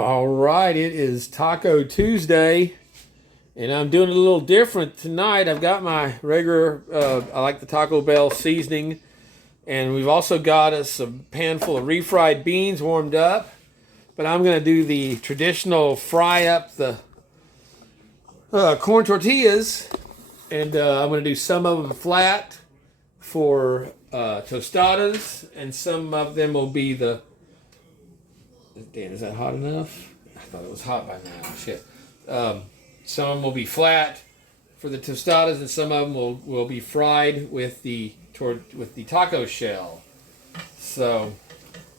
All right, it is Taco Tuesday, and I'm doing it a little different tonight. I've got my regular, I like the Taco Bell seasoning, and we've also got us a pan full of refried beans warmed up. But I'm going to do the traditional fry up the corn tortillas, and I'm going to do some of them flat for tostadas, and some of them will be the. Dan, is that hot enough? I thought it was hot by now. Shit. Some of them will be flat for the tostadas, and some of them will be fried with the taco shell. So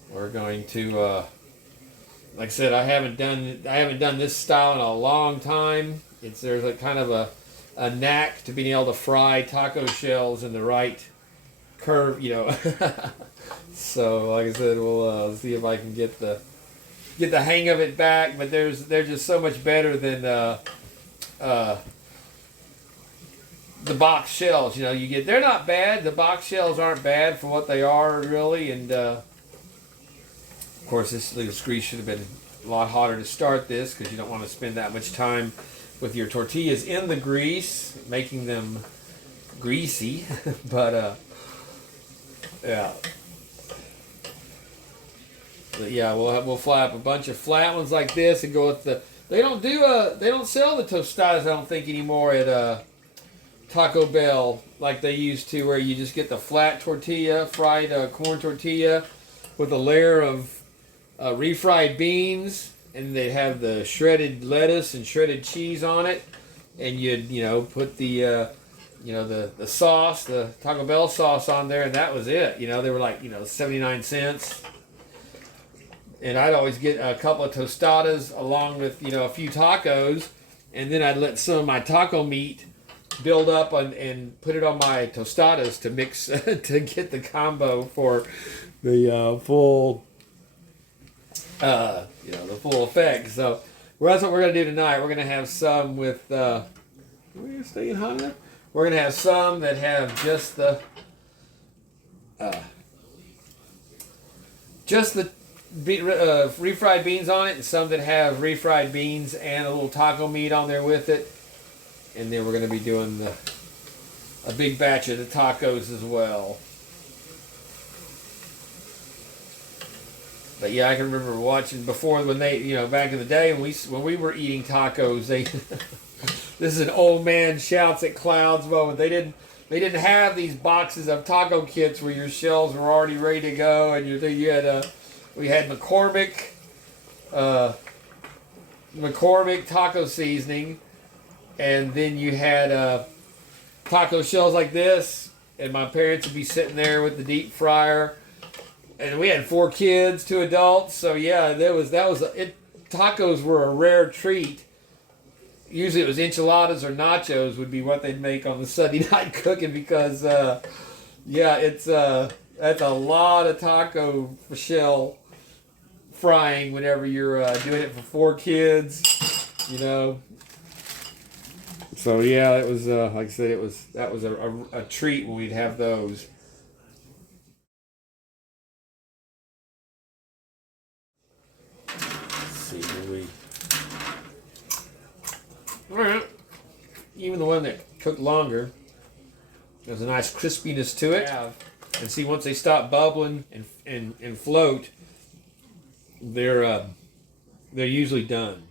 we're going to, like I said, I haven't done this style in a long time. There's a kind of a knack to being able to fry taco shells in the right curve, So like I said, we'll see if I can get the hang of it back, but they're just so much better than the box shells. They're not bad. The box shells aren't bad for what they are, really. And of course, this grease should have been a lot hotter to start this, because you don't want to spend that much time with your tortillas in the grease, making them greasy. But yeah. But yeah, we'll fly up a bunch of flat ones like this and go with the. They don't sell the tostadas, I don't think, anymore at Taco Bell like they used to, where you just get the flat tortilla, fried corn tortilla, with a layer of refried beans, and they'd have the shredded lettuce and shredded cheese on it, and you'd put the the sauce, the Taco Bell sauce on there, and that was it. They were like 79 cents. And I'd always get a couple of tostadas along with a few tacos, and then I'd let some of my taco meat build up and put it on my tostadas to mix to get the combo for the full the full effect. So that's what we're gonna do tonight. We're gonna have some with we're gonna stay in hot enough. We're gonna have some that have just the refried beans on it, and some that have refried beans and a little taco meat on there with it. And then we're going to be doing a big batch of the tacos as well. But yeah, I can remember watching before when they, back in the day when we were eating tacos, this is an old man shouts at clouds moment. They didn't have these boxes of taco kits where your shells were already ready to go, and we had McCormick taco seasoning, and then you had taco shells like this, and my parents would be sitting there with the deep fryer, and we had 4 kids, 2 adults, so yeah, tacos were a rare treat. Usually it was enchiladas or nachos would be what they'd make on the Sunday night cooking, because that's a lot of taco shell frying whenever you're doing it for 4 kids, So yeah, it was like I said, that was a treat when we'd have those. Let's see, all right. Even the one that cooked longer, there's a nice crispiness to it. And see, once they stop bubbling and float, they're usually done.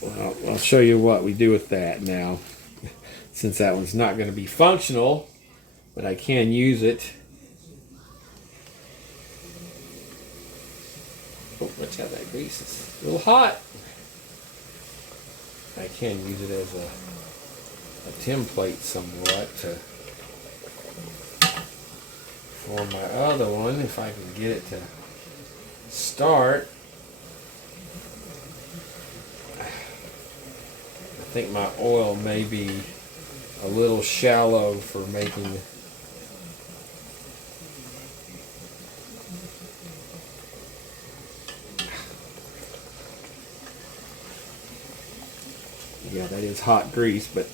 Well, I'll show you what we do with that now, since that one's not going to be functional, but I can use it. Oh, watch how that grease is a little hot. I can use it as a template somewhat for my other one, if I can get it to start. I think my oil may be a little shallow for making Yeah, that is hot grease, but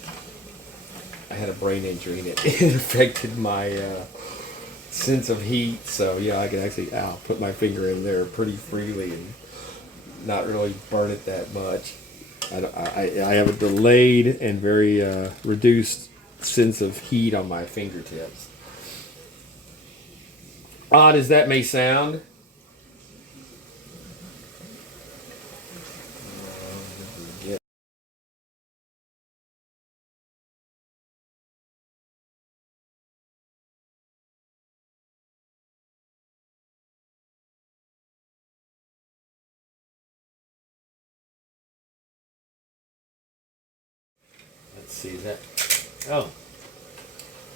I had a brain injury and it affected my sense of heat. So yeah, I can actually put my finger in there pretty freely and not really burn it that much. I have a delayed and very reduced sense of heat on my fingertips. Odd as that may sound. Let's see that. Oh.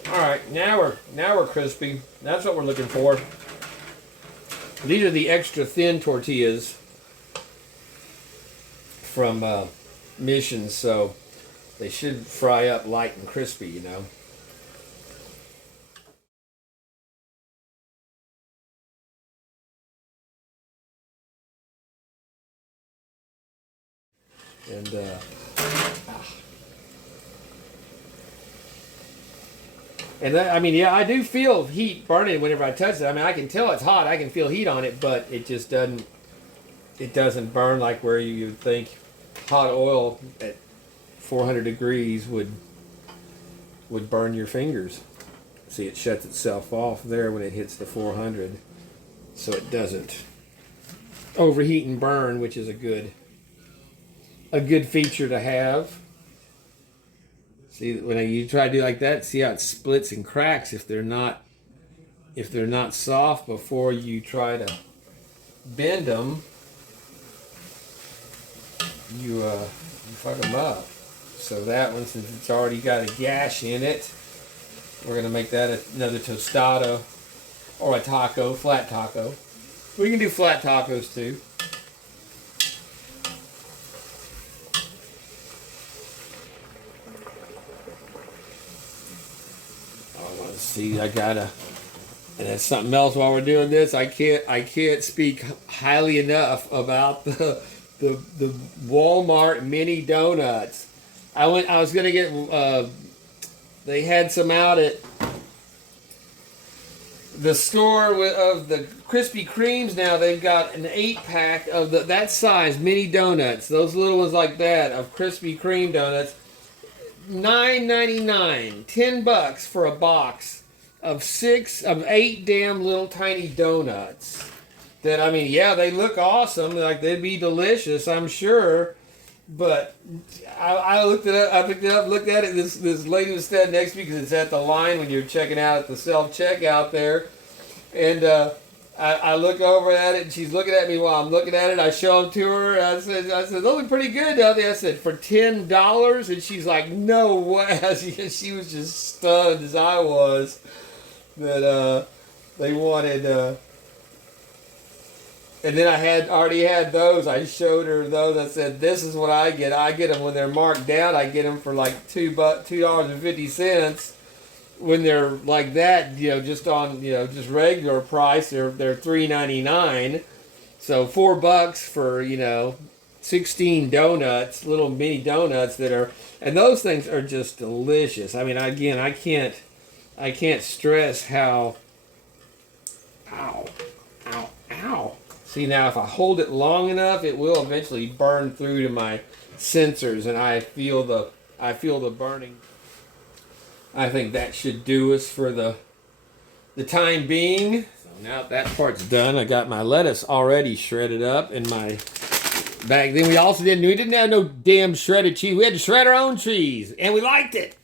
All right, now we're crispy. That's what we're looking for. These are the extra thin tortillas from Missions, so they should fry up light and crispy, you know. And I mean, yeah, I do feel heat burning whenever I touch it. I mean, I can tell it's hot. I can feel heat on it, but it just doesn't. It doesn't burn like where you would think hot oil at 400 degrees would burn your fingers. See, it shuts itself off there when it hits the 400, so it doesn't overheat and burn, which is a good feature to have. See, when you try to do like that, see how it splits and cracks if they're not soft before you try to bend them. You fuck them up. So that one, since it's already got a gash in it, we're gonna make that another tostada or a taco, flat taco. We can do flat tacos too. See, I gotta, and that's something else while we're doing this. I can't speak highly enough about the Walmart mini donuts. I was gonna get. They had some out at the store of the Krispy Kremes. Now they've got an 8-pack of that size mini donuts. Those little ones like that of Krispy Kreme donuts. $9.99, $10 for a box of 8 damn little tiny donuts. That, I mean, yeah, they look awesome. Like, they'd be delicious, I'm sure. But I looked it up. I picked it up, looked at it. This lady was standing next to me because it's at the line when you're checking out at the self checkout there, and I look over at it, and she's looking at me while I'm looking at it. I show them to her. And I said, those look pretty good, don't they? I said, for $10, and she's like, no way. She was just stunned as I was that they wanted. And then I already had those. I showed her those. I said, this is what I get. I get them when they're marked down. I get them for like $2.50. When they're like that, you know, just on, you know, just regular price, they're $3.99. So $4 for, you know, 16 donuts, little mini donuts that are, and those things are just delicious. I mean, again, I can't stress how, ow. See, now if I hold it long enough, it will eventually burn through to my sensors, and I feel the burning. I think that should do us for the time being. So now that part's done, I got my lettuce already shredded up in my bag. Then we didn't have no damn shredded cheese. We had to shred our own cheese, and we liked it.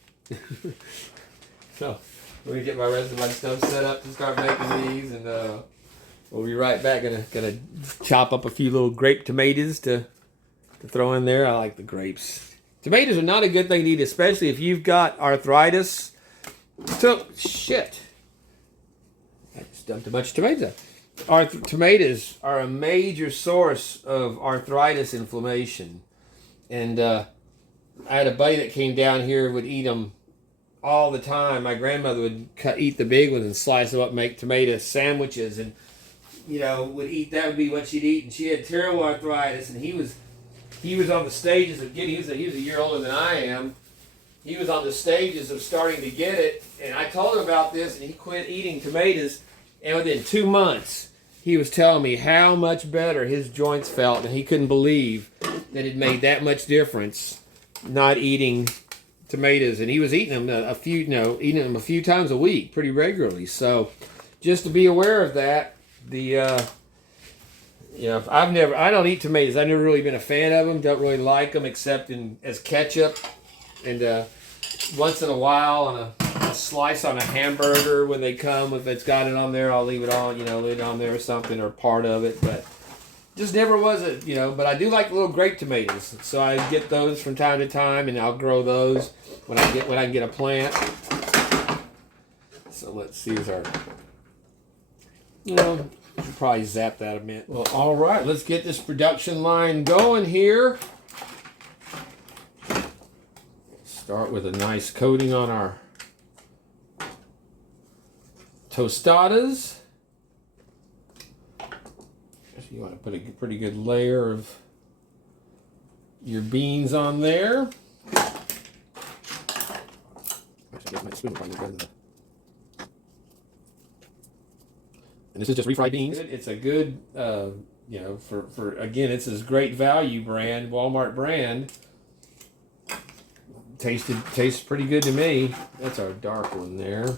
So let me get my rest of my stuff set up to start making these, and we'll be right back. Gonna chop up a few little grape tomatoes to throw in there. I like the grapes. Tomatoes are not a good thing to eat, especially if you've got arthritis. So, shit. I just dumped a bunch of tomatoes out. Tomatoes are a major source of arthritis inflammation. And I had a buddy that came down here, would eat them all the time. My grandmother would eat the big ones and slice them up and make tomato sandwiches. And, you know, would eat, that would be what she'd eat. And she had terrible arthritis, and he was he was on the stages of getting. He was a year older than I am. He was on the stages of starting to get it, and I told him about this, and he quit eating tomatoes. And within 2 months, he was telling me how much better his joints felt, and he couldn't believe that it made that much difference not eating tomatoes. And he was eating them eating them a few times a week, pretty regularly. So, just to be aware of that, I don't eat tomatoes. I've never really been a fan of them. Don't really like them except as ketchup, and once in a while on a slice on a hamburger when they come. If it's got it on there, I'll leave it on. Leave it on there or something, or part of it. But just never was it. But I do like little grape tomatoes, so I get those from time to time, and I'll grow those when I can get a plant. So let's see, should probably zap that a bit. Well, all right, let's get this production line going here. Start with a nice coating on our tostadas. You want to put a pretty good layer of your beans on there. Actually, I guess my spoon will probably go in there. And this is just refried beans. It's a good, again, it's this great value brand, Walmart brand. Tastes pretty good to me. That's our dark one there.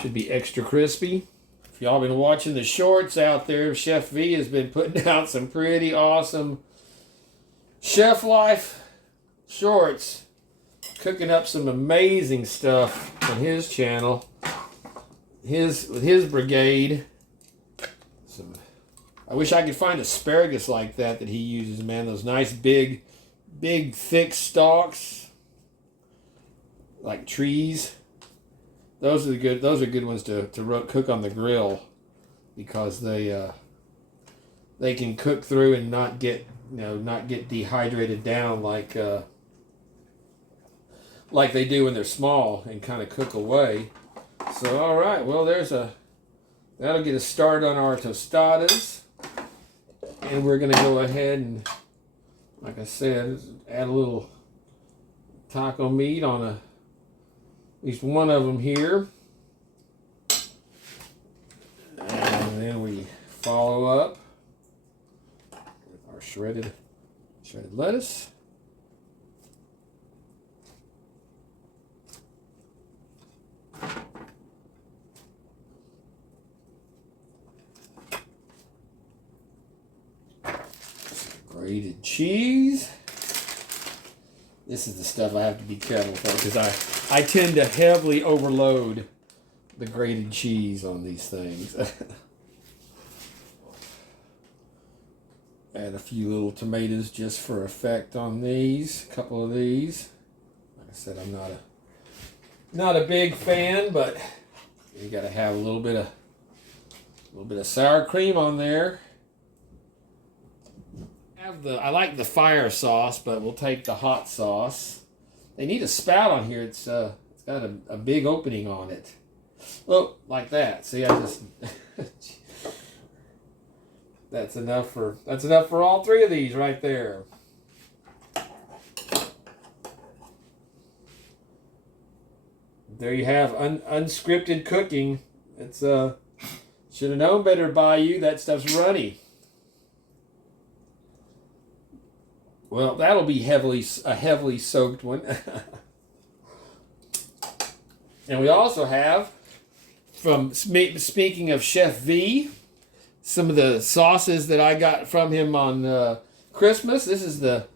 Should be extra crispy. If y'all been watching the shorts out there, Chef V has been putting out some pretty awesome chef life shorts. Cooking up some amazing stuff on his channel. With his brigade. I wish I could find asparagus like that he uses, man. Those nice big thick stalks, like trees. Those are good ones to cook on the grill, because they can cook through and not get dehydrated down like they do when they're small, and kind of cook away. So, all right, well, that'll get us started on our tostadas. And we're going to go ahead and, like I said, add a little taco meat on at least one of them here. And then we follow up with our shredded lettuce. Grated cheese. This is the stuff I have to be careful for, because I tend to heavily overload the grated cheese on these things. Add a few little tomatoes just for effect on these. A couple of these. Like I said, I'm not a big fan, but you got to have a little bit of sour cream on there. I like the fire sauce, but we'll take the hot sauce. They need a spout on here. It's got a big opening on it. Oh, like that. See, I just that's enough for all three of these right there. There you have unscripted cooking. It's should have known better, Bayou. That stuff's runny. Well, that'll be a heavily soaked one. And we also have, speaking of Chef V, some of the sauces that I got from him on Christmas. This is the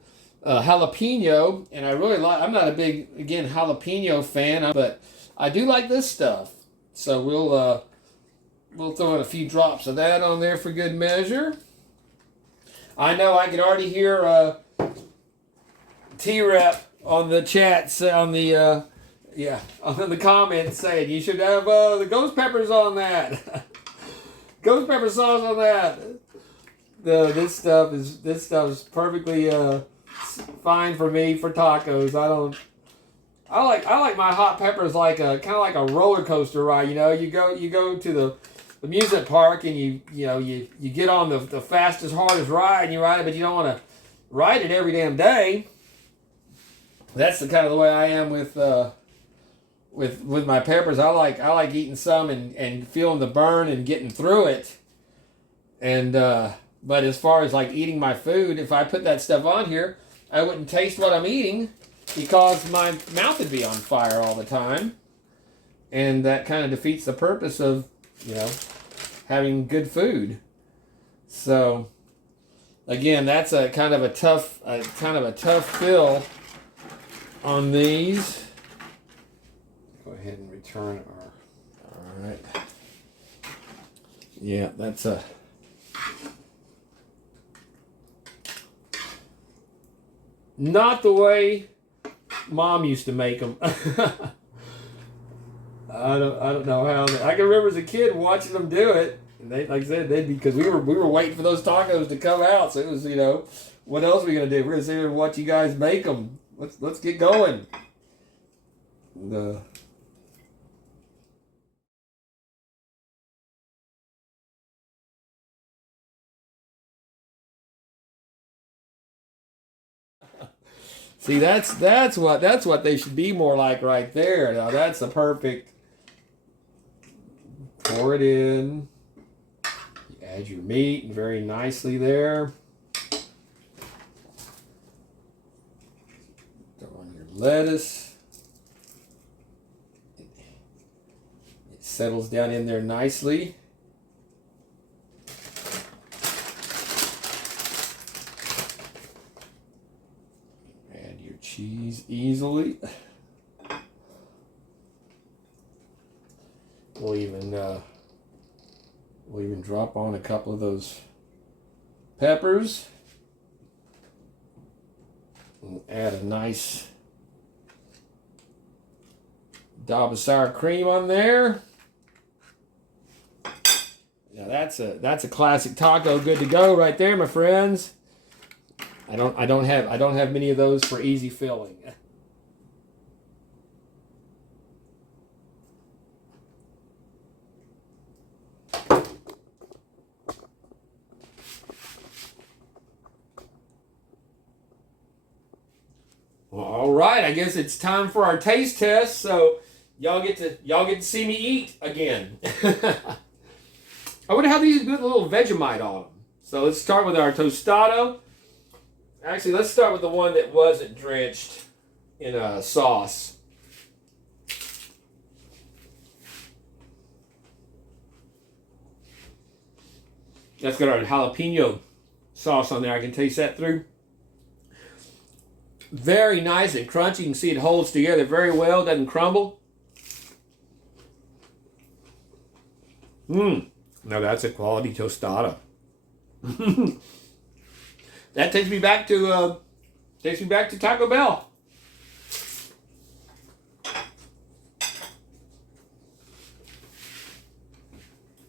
jalapeno, and I really like. I'm not a big, again, jalapeno fan, but I do like this stuff. So we'll throw in a few drops of that on there for good measure. I know I can already hear T-Rep on the chat, on the comments saying you should have the ghost peppers on that. Ghost pepper sauce on that. This stuff is perfectly fine for me for tacos. I like my hot peppers like kind of like a roller coaster ride. You go to the amusement park and you get on the fastest, hardest ride, and you ride it, but you don't want to write it every damn day. That's the kind of the way I am with my peppers. I like eating some and feeling the burn and getting through it. And but as far as like eating my food, if I put that stuff on here, I wouldn't taste what I'm eating because my mouth would be on fire all the time. And that kind of defeats the purpose of, having good food. So again, that's a kind of a tough fill on these. Go ahead and return our. All right. Yeah, that's not the way Mom used to make them. I don't know how. I can remember as a kid watching them do it, and they, like I said, they'd be, because we were waiting for those tacos to come out. So it was, what else are we gonna do? We're gonna sit here and watch you guys make them. Let's get going. See, that's what they should be more like right there. Now that's the perfect. Pour it in. You add your meat very nicely there. Throw on your lettuce. It settles down in there nicely. Add your cheese easily. We'll even drop on a couple of those peppers and add a nice dab of sour cream on there. Now that's a classic taco, good to go right there, my friends. I don't have many of those for easy filling. Well, all right, I guess it's time for our taste test. So y'all get to see me eat again. I wonder how these put a little Vegemite on them. So let's start with our tostado. Actually, let's start with the one that wasn't drenched in a sauce. That's got our jalapeno sauce on there. I can taste that through. Very nice and crunchy. You can see it holds together very well. Doesn't crumble. Now that's a quality tostada. That takes me back to Taco Bell.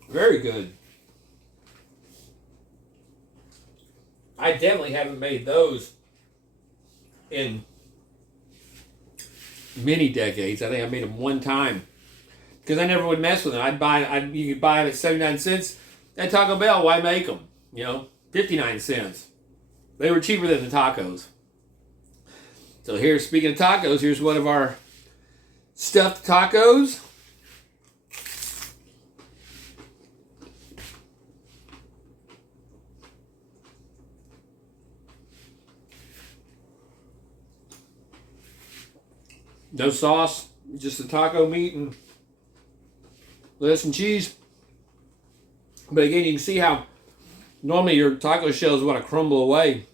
Very good. I definitely haven't made those in many decades. I think I made them one time because I never would mess with them. You could buy them at 79 cents at Taco Bell. Why make them? 59 cents. They were cheaper than the tacos. So here, speaking of tacos, here's one of our stuffed tacos. No sauce, just the taco meat and lettuce and cheese. But again, you can see how normally your taco shells want to crumble away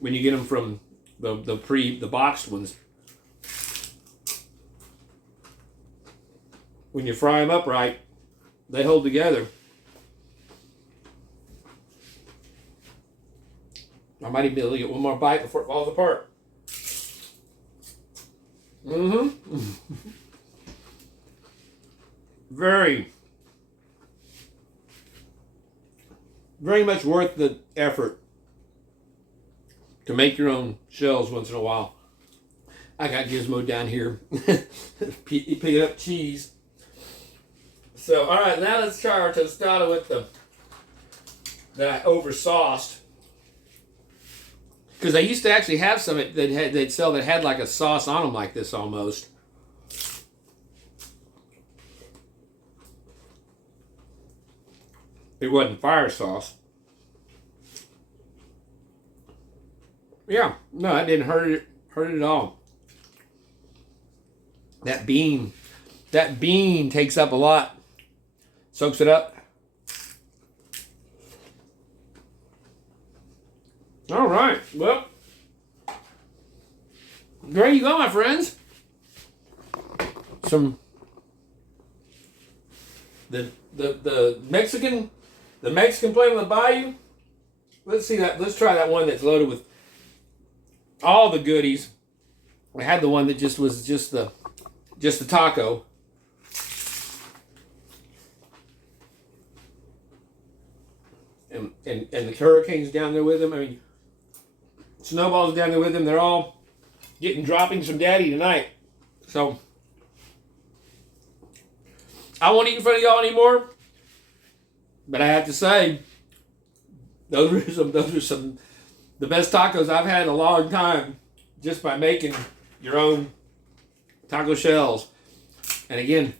when you get them from the boxed ones. When you fry them up right, they hold together. I might even be able to get one more bite before it falls apart. Very, very much worth the effort to make your own shells once in a while. I got Gizmo down here picking up cheese. So, all right, now let's try our tostada with that over sauced. Because they used to actually have some that they'd sell that had like a sauce on them like this almost. It wasn't fire sauce. Yeah, no, that didn't hurt it at all. That bean takes up a lot. Soaks it up. All right, well, there you go, my friends. The Mexican plate on the Bayou. Let's see that. Let's try that one that's loaded with all the goodies. I had the one that just was just the taco. And the hurricanes down there with them. I mean, Snowball's down there with them. They're all getting droppings from Daddy tonight. So I won't eat in front of y'all anymore. But I have to say, those are some the best tacos I've had in a long time, just by making your own taco shells. And again,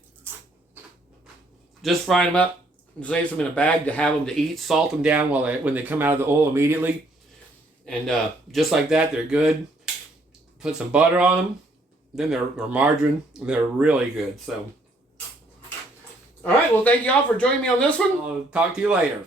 just frying them up, save them in a bag to have them to eat, salt them down when they come out of the oil immediately. And just like that, they're good. Put some butter on them, then or margarine. They're really good. So, all right, well, thank you all for joining me on this one. I'll talk to you later.